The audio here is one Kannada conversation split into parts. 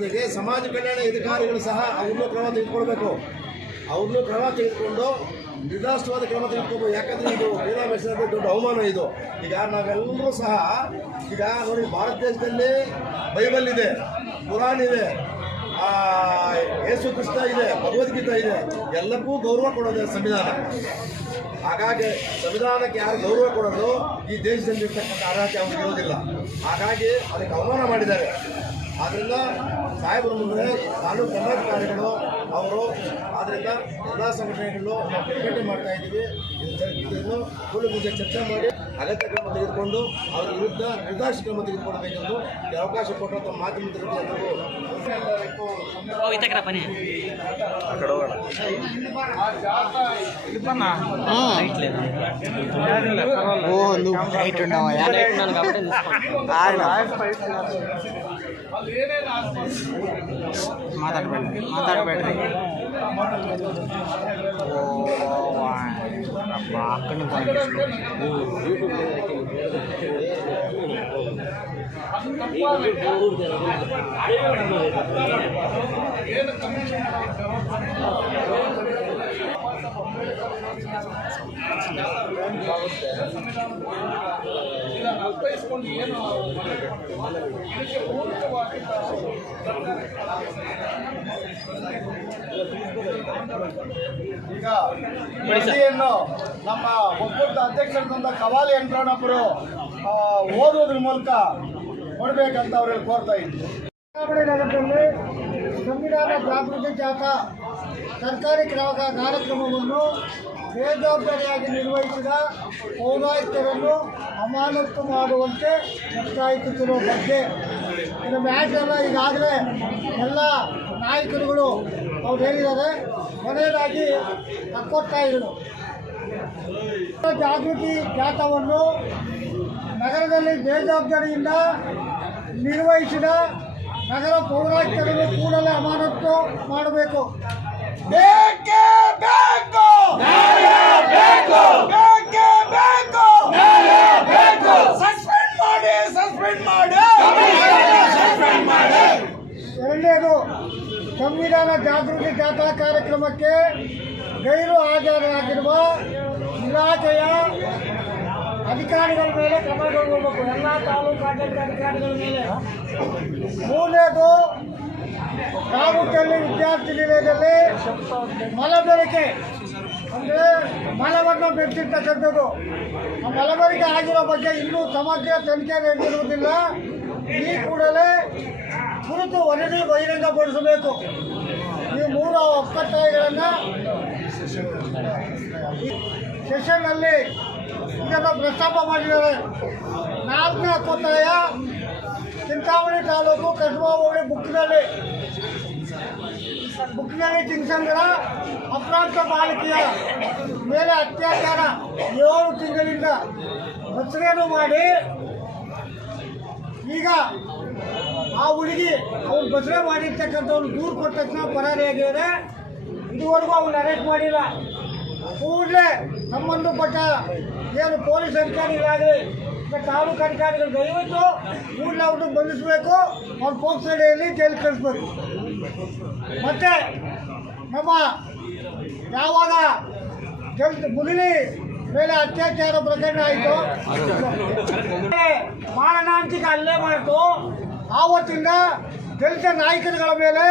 ಜೊತೆಗೆ ಸಮಾಜ ಕಲ್ಯಾಣ ಅಧಿಕಾರಿಗಳು ಸಹ ಅವ್ರನ್ನೂ ಕ್ರಮ ತೆಗೆದುಕೊಳ್ಬೇಕು. ಅವ್ರನ್ನೂ ಕ್ರಮ ತೆಗೆದುಕೊಂಡು ನಿರ್ದಾಷ್ಟವಾದ ಕ್ರಮ ತೆಗೆದುಕೊಂಡು ಯಾಕಂದ್ರೆ ಇದು ಬೇರೆ ದೊಡ್ಡ ಅವಮಾನ ಇದು. ಈಗ ನಾವೆಲ್ಲರೂ ಸಹ, ಈಗ ನೋಡಿ, ಭಾರತ ದೇಶದಲ್ಲಿ ಬೈಬಲ್ ಇದೆ, ಕುರಾನ್ ಇದೆ ಯೇಸು ಕೃಷ್ಣ ಇದೆ, ಭಗವದ್ಗೀತಾ ಇದೆ. ಎಲ್ಲಕ್ಕೂ ಗೌರವ ಕೊಡೋದು ಸಂವಿಧಾನ. ಹಾಗಾಗಿ ಸಂವಿಧಾನಕ್ಕೆ ಯಾರು ಗೌರವ ಕೊಡೋದು ಈ ದೇಶದಲ್ಲಿ ಇರ್ತಕ್ಕಂಥ ಅರ್ಹತೆ ಅವ್ರಿಗೆ ಇರೋದಿಲ್ಲ. ಹಾಗಾಗಿ ಅದಕ್ಕೆ ಅವಮಾನ ಮಾಡಿದ್ದಾರೆ. ಆದ್ದರಿಂದ ಸಾಹೇಬರ ಮುಂದೆ ತಾಲೂಕು ಕರ್ನಾಟಕಾರಿಗಳು ಅವರು ಆದ್ದರಿಂದ ಎಲ್ಲ ಸಂಘಟನೆಗಳು ನಾವು ಪ್ರತಿಭಟನೆ ಮಾಡ್ತಾ ಇದ್ದೀವಿ. ಇದನ್ನು ಕೂಲಗುಂಜೆ ಚರ್ಚೆ ಮಾಡಿ ಅಗತ್ಯ ಕ್ರಮ ತೆಗೆದುಕೊಂಡು ಅವರ ವಿರುದ್ಧ ನಿರ್ದಾಕ್ಷ ಕ್ರಮ ತೆಗೆದುಕೊಳ್ಬೇಕೆಂದು ಅವಕಾಶ ಕೊಟ್ಟಂಥ ಮಾಧ್ಯಮದವರಿಗೆ ಎಲ್ಲರಿಗೂ ಮಾತಾಡಬೇಡ್ರಿ ಮಾತಾಡಬೇಡ್ರಿ. ಸಂವಿಧಾನ ಅರ್ಥೈಸ್ಕೊಂಡು ಏನು ಈಗ ಪ್ರತಿಯನ್ನು ನಮ್ಮ ಒಕ್ಕೂಟದ ಅಧ್ಯಕ್ಷರಾದಂಥ ಕವಾಲಿ ವೆಂಕಟಣ್ಣಪ್ಪರು ಓದೋದ್ರ ಮೂಲಕ ಕೊಡಬೇಕಂತ ಅವ್ರಿಗೆ ಕೋರ್ತಾ ಇದ್ವಿ. ನಗರದಲ್ಲಿ ಸಂವಿಧಾನ ಜಾಗೃತಿ ಜಾಥಾ, ಸರ್ಕಾರಿ ಕ್ರಮ ಕಾರ್ಯಕ್ರಮವನ್ನು ಬೇಜವಾಬ್ದಾರಿಯಾಗಿ ನಿರ್ವಹಿಸಿದ ಪೌರಾಯುಕ್ತರನ್ನು ಅಮಾನತು ಮಾಡುವಂತೆ ಒತ್ತಾಯಿಸುತ್ತಿರುವ ಬಗ್ಗೆ ಇದು ಮ್ಯಾಚ್ ಎಲ್ಲ ಈಗಾಗಲೇ ಎಲ್ಲ ನಾಯಕರುಗಳು ಅವ್ರು ಹೇಳಿದ್ದಾರೆ. ಕೊನೆಯದಾಗಿ ಇದ್ರು ಜಾಗೃತಿ ಜಾಥಾವನ್ನು ನಗರದಲ್ಲಿ ಬೇಜವಾಬ್ದಾರಿಯಿಂದ ನಿರ್ವಹಿಸಿದ ನಗರ ಪೌರಾಯುಕ್ತರನ್ನು ಕೂಡಲೇ ಅಮಾನತು ಮಾಡಬೇಕು. ಬೇಕೇ ಬೇಕು ಬೇಕೇ ಬೇಕು? ಸಸ್ಪೆಂಡ್ ಮಾಡಿ ಸಸ್ಪೆಂಡ್ ಮಾಡಿ. ಎರಡನೇದು ಸಂವಿಧಾನ ಜಾಗೃತಿ ಜಾಥಾ ಕಾರ್ಯಕ್ರಮಕ್ಕೆ ಗೈರು ಹಾಜರಾಗಿರುವ ಇಲಾಖೆಯ ಅಧಿಕಾರಿಗಳ ಮೇಲೆ ಕ್ರಮ ಕೈಗೊಳ್ಳಬೇಕು. ಎಲ್ಲ ತಾಲೂಕು ಆಡಳಿತ ಅಧಿಕಾರಿಗಳ ಮೇಲೆ. ಮೂರನೇದು ತಾಲೂಕಲ್ಲಿ ವಿದ್ಯಾರ್ಥಿ ನಿಲಯದಲ್ಲಿ ಮಲಬೆರಿಕೆ. ಅಂದರೆ ಮಲವನ್ನು ಬೆರೆಸಿರ್ತಕ್ಕಂಥದ್ದು ಆ ಮಲಬೆರಿಕೆ ಆಗಿರೋ ಬಗ್ಗೆ ಇನ್ನೂ ಸಮಗ್ರ ತನಿಖೆ ನಡೆದಿರುವುದಿಲ್ಲ ಈ ಕೂಡಲೇ ಕುರಿತು ವರದಿ ಬಹಿರಂಗಪಡಿಸಬೇಕು. ಈ ಮೂರು ಒಪ್ಪತ್ತಾಯಗಳನ್ನು ಸೆಷನ್ನಲ್ಲಿ ಇದನ್ನು ಪ್ರಸ್ತಾಪ ಮಾಡಿದ್ದಾರೆ. ನಾಲ್ಕನೇ ಒಪ್ಪತ್ತಾಯ ಚಿಂತಾಮಣಿ ತಾಲೂಕು ಕಸಬಾ ಹೋಗಿ ಬುಕ್ನಲ್ಲಿ ಬುಕ್ನಲ್ಲಿ ಚಿಂಚಂದ್ರ ಅಪ್ರಾಪ್ತ ಬಾಲಕಿಯ ಮೇಲೆ ಅತ್ಯಾಚಾರ ಏಳು ತಿಂಗಳಿಂದ ರಚನೆಯನ್ನು ಮಾಡಿ, ಈಗ ಆ ಹುಡುಗಿ ಅವ್ನು ಬಸರೆ ಮಾಡಿರ್ತಕ್ಕಂಥವ್ನು ದೂರು ಕೊಟ್ಟ ತಕ್ಷಣ ಪರಾರಿಯಾಗಿದ್ದಾರೆ ಇದುವರೆಗೂ ಅವನ್ನ ಅರೆಸ್ಟ್ ಮಾಡಿಲ್ಲ. ಕೂಡಲೇ ಸಂಬಂಧಪಟ್ಟ ಏನು ಪೊಲೀಸ್ ಅಧಿಕಾರಿಗಳಾಗಲಿ ತಾಲೂಕು ಅಧಿಕಾರಿಗಳು ದಯವಿಟ್ಟು ಕೂಡಲೇ ಅವ್ರನ್ನ ಬಂಧಿಸಬೇಕು. ಅವ್ರ ಪೋಕ್ಸ್ ಅಡಿಯಲ್ಲಿ ಜೈಲು ಕಳಿಸ್ಬೇಕು. ಮತ್ತೆ ನಮ್ಮ ಯಾವಾಗ ಜಲ್ ಮುಗಿಲಿ ಮೇಲೆ ಅತ್ಯಾಚಾರ ಪ್ರಕರಣ ಆಯಿತು. ಮಾರಣಾಂತಿಕ ಹಲ್ಲೆ ಮಾಡಿತು. ಆವತ್ತಿಂದ ದಲಿತ ನಾಯಕರುಗಳ ಮೇಲೆ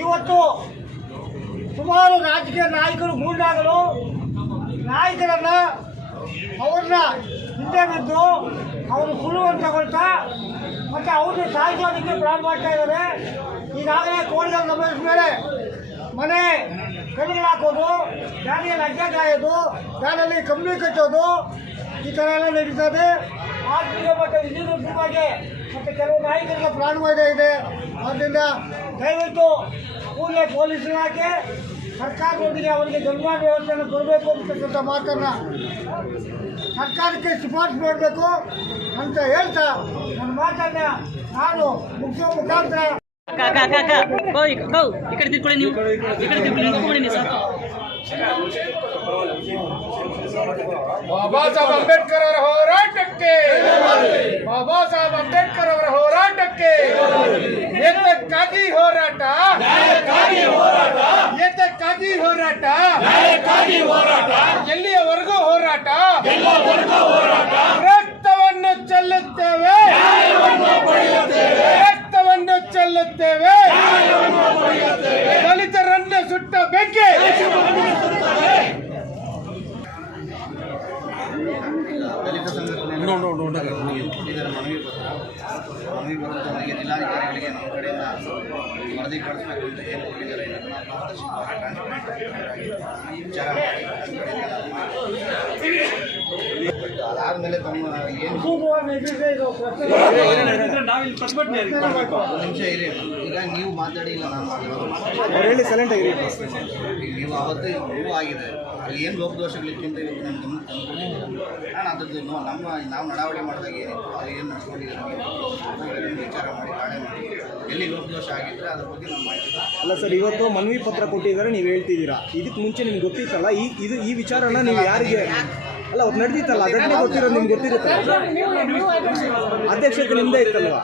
ಇವತ್ತು ಸುಮಾರು ರಾಜಕೀಯ ನಾಯಕರು ಗೂಂಡಾಗಲು ನಾಯಕರನ್ನ ಅವ್ರನ್ನ ಹಿಂದೆ ಬಿದ್ದು ಅವರು ಸುಳ್ಳುವನ್ನು ತಗೊಳ್ತಾ ಮತ್ತೆ ಅವ್ರನ್ನ ಸಾಯಿಸೋದಕ್ಕೆ ಪ್ರಾರಂಭ ಮಾಡ್ತಾ ಇದ್ದಾರೆ. ಈಗಾಗಲೇ ಕೋರ್ಟ್ಗಳು ರಮೇಶ್ ಮೇಲೆ. ಮನೆ ಕಣ್ಣುಗಳು ಹಾಕೋದು ದಾರಿಯಲ್ಲಿ ಅಡ್ಡ ಕಾಯೋದು ದಾರಿಯಲ್ಲಿ ಕಂಬಳಿ ಕಟ್ಟೋದು, ಈ ಥರ ಎಲ್ಲ ನಡೀತದೆ ಆರ್ಥಿಕ ಮತ್ತು ವಿದ್ಯುತ್ ಮತ್ತು ಕೆಲವು ನಾಯಕರಿಗೆ ಪ್ರಾಣವಾದ ಇದೆ. ಆದ್ದರಿಂದ ದಯವಿಟ್ಟು ಕೂಡಲೇ ಪೊಲೀಸ್ ಇಲಾಖೆ ಸರ್ಕಾರದೊಂದಿಗೆ ಅವರಿಗೆ ಜನ್ಮಾನ ವ್ಯವಸ್ಥೆಯನ್ನು ಕೊಡಬೇಕು ಅಂತಕ್ಕಂಥ ಮಾತನ್ನು ಸರ್ಕಾರಕ್ಕೆ ಶಿಫಾರಸು ಮಾಡಬೇಕು ಅಂತ ಹೇಳ್ತಾ ನನ್ನ ಮಾತನ್ನು ನಾನು ಮುಖ್ಯ ಮುಖಾಂತರ बाबा साहब भाऊ भाऊ इकडे तिकडे नेऊ. इकडे तिकडे नेऊ. कोणी आंबेडकर होरा टक्के. बाबासाहेब आंबेडकर होरा टक्के. एक काजी होराटा. ಮನವಿ ಜಿಲ್ಲಾಧಿಕಾರಿಗಳಿಗೆ ನಮ್ಮ ಕಡೆಯಿಂದ ವರದಿ ಕಳಿಸ್ಬೇಕು ಅಂತ ಏನು ಅದಾದಮೇಲೆ ತಮ್ಮ ಏನು? ಒಂದು ನಿಮಿಷ ಇರಿ. ಈಗ ನೀವು ಮಾತಾಡಿ ಇಲ್ಲ ನಾನು ಹೇಳಿ ಸೈಲೆಂಟ್ ಆಗಿರಿ ನೀವು ಅವತ್ತು ಪ್ರೂವ್ ಆಗಿದೆ. ಅಲ್ಲಿ ಏನು ಲೋಪದೋಷಗಳಿತ್ತು ಅಂತ ಇವತ್ತು ನಮ್ಮ ಗಮನ ನಾನು ಅದ್ರದ್ದು ನೋ- ನಮ್ಮ ನಾವು ನಡಾವಳಿ ಮಾಡಿದಾಗ ಏನಿತ್ತು ಅದು ಏನು ನಡ್ಕೊಂಡಿದ್ದೀರ ವಿಚಾರ ಮಾಡಿ ಕಾಣೆ ಮಾಡಿ. ಎಲ್ಲಿ ಲೋಪದೋಷ ಆಗಿದ್ರೆ ಅದ್ರ ಬಗ್ಗೆ ನಾವು ಮಾಹಿತಿ. ಅಲ್ಲ ಸರ್, ಇವತ್ತು ಮನವಿ ಪತ್ರ ಕೊಟ್ಟಿದ್ದಾರೆ, ನೀವು ಹೇಳ್ತಿದ್ದೀರಾ. ಇದಕ್ಕೆ ಮುಂಚೆ ನಿಮ್ಗೆ ಗೊತ್ತಿತ್ತಲ್ಲ, ಈ ಇದು ಈ ವಿಚಾರನ ನೀವು ಯಾರಿಗೆ ಅಲ್ಲ ಅವ್ರು ನಡೆದಿತ್ತಲ್ಲ ಅದನ್ನೇ ಗೊತ್ತಿರೋ ನಿಮ್ಗೆ ಗೊತ್ತಿರುತ್ತೆ. ಅಧ್ಯಕ್ಷತೆ ನಿಮ್ಮದೇ ಇತ್ತಲ್ವಾ?